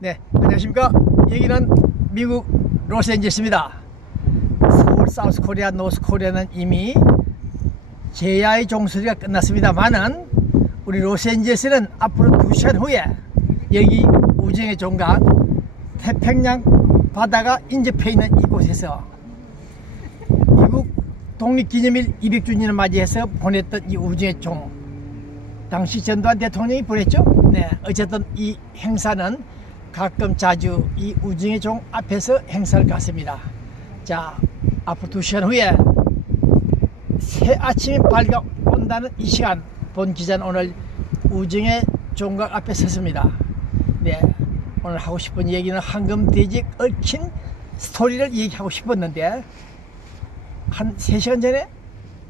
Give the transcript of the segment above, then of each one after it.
네, 안녕하십니까. 여기는 미국 로스앤젤스입니다. 서울 사우스 코리아, 노스 코리아는 이미 제야의 종소리가 끝났습니다만은 우리 로스앤젤스는 앞으로 두 시간 후에 여기 우정의 종각 태평양 바다가 인접해 있는 이곳에서 미국 독립기념일 200주년을 맞이해서 보냈던 이 우정의 종 당시 전두환 대통령이 보냈죠. 네, 어쨌든 이 행사는 가끔 자주 이 우정의 종 앞에서 행사를 갔습니다. 자, 앞으로 두 시간 후에 새 아침이 밝아 온다는 이 시간 본 기자는 오늘 우정의 종각 앞에 섰습니다. 네, 오늘 하고 싶은 얘기는 황금돼지 얽힌 스토리를 얘기하고 싶었는데 한 3시간 전에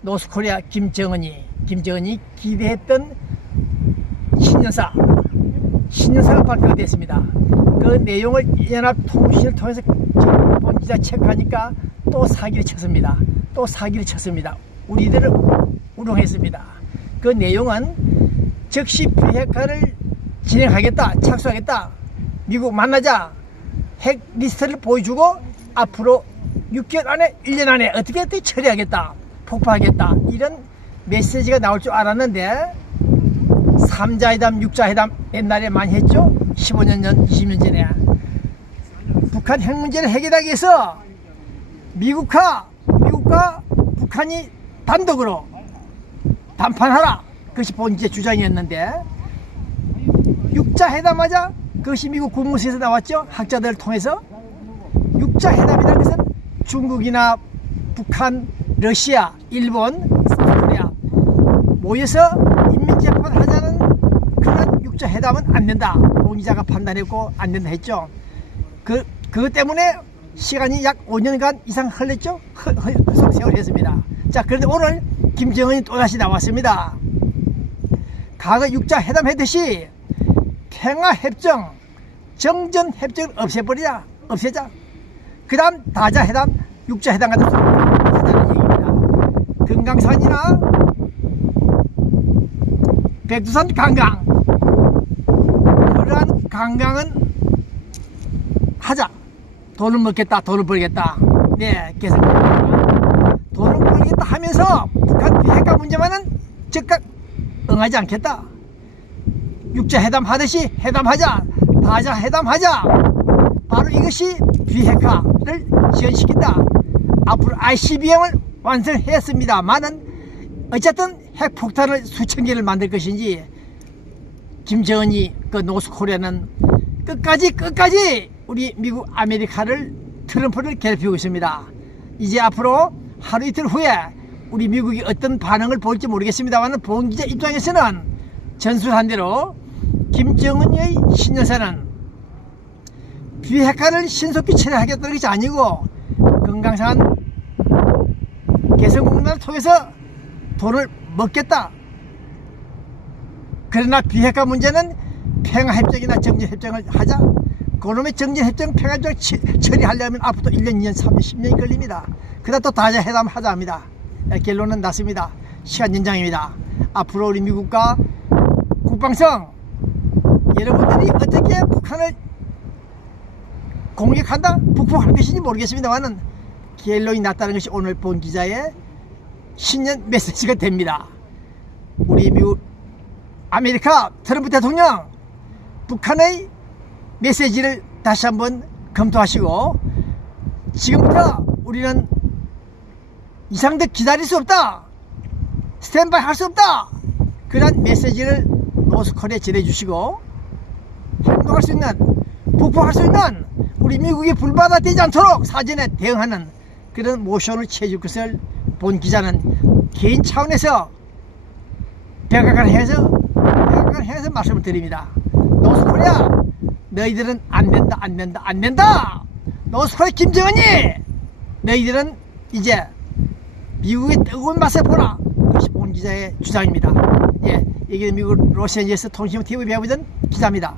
노스코리아 김정은이 김정은이 기대했던 신년사 신년사가 발표가 됐습니다. 그 내용을 연합통신을 통해서 본 기자 체크하니까 또 사기를 쳤습니다. 또 사기를 쳤습니다. 우리들을 우롱했습니다. 그 내용은 즉시 비핵화를 진행하겠다, 착수하겠다, 미국 만나자, 핵 리스트를 보여주고 앞으로 6개월 안에, 1년 안에 어떻게 어떻게 처리하겠다, 폭파하겠다, 이런 메시지가 나올 줄 알았는데, 3자 회담, 6자 회담 옛날에 많이 했죠? 15년 전, 20년 전에. 북한 핵 문제를 해결하기 위해서 미국과, 미국과 북한이 단독으로 담판하라. 그것이 본제 주장이었는데, 6자 회담하자 그것이 미국 국무부에서 나왔죠 학자들을 통해서 6자 회담이라는 것은 중국이나 북한, 러시아, 일본, 사우디아라비아 모여서 6자 회담은 안 된다. 공기자가 판단했고 안 된다 했죠. 그, 그것 때문에 시간이 약 5년간 이상 흘렀죠? 흐, 흐, 흐, 세월이 했습니다. 자 그런데 오늘 김정은이 또다시 나왔습니다. 과거 6자 회담했듯이 평화협정, 정전협정을 없애버리자, 없애자. 그 다음 다자회담, 육자회담 같은 거 하자는 얘기입니다. 금강산이나 백두산 강강, 강강은 하자. 돈을 먹겠다, 돈을 벌겠다. 네, 계속 돈을 벌겠다 하면서 북한 비핵화 문제만은 즉각 응하지 않겠다. 육자 회담 하듯이 회담하자 다자 회담하자 바로 이것이 비핵화를 지연시킨다 앞으로 ICBM을 완성했습니다만은 어쨌든 핵폭탄을 수천 개를 만들 것인지 김정은이 그 노스코리아는 끝까지 끝까지 우리 미국 아메리카를 트럼프를 괴롭히고 있습니다 이제 앞으로 하루 이틀 후에 우리 미국이 어떤 반응을 보일지 모르겠습니다만 본 기자 입장에서는 전술한 대로 김정은의 신여사는 비핵화를 신속히 처리하겠다는 것이 아니고 금강산 개성공단을 통해서 돈을 먹겠다. 그러나 비핵화 문제는 평화협정이나 정전협정을 하자. 그놈의 정전협정 평화협정 처리하려면 앞으로 1년, 2년, 3년, 10년이 걸립니다. 그러다 또 다자 회담 하자 합니다. 결론은 났습니다. 시간 연장입니다. 앞으로 우리 미국과 국방성 여러분들이 어떻게 북한을 공격한다 북폭할 것인지 모르겠습니다만은 결론이 났다는 것이 오늘 본 기자의 신년 메시지가 됩니다. 우리 미국 아메리카 트럼프 대통령 북한의 메시지를 다시 한번 검토하시고 지금부터 우리는 이상득 기다릴 수 없다. 스탠바이 할 수 없다. 그런 메시지를 노스코리아에 전해주시고 행동할 수 있는 북폭할 수 있는 우리 미국이 불바다 되지 않도록 사전에 대응하는 그런 모션을 취해줄 것을 본 기자는 개인 차원에서 백악관을 해서 백악관을 해서 말씀을 드립니다. 노스코리아 너희들은 안 된다 안 된다 안 된다. 노스코리아 김정은이 너희들은 이제 미국의 뜨거운 맛을 보라. 그것이 본 기자의 주장입니다. 예, 이게 미국 로스앤젤스 통신부 TV 배우던 기자입니다.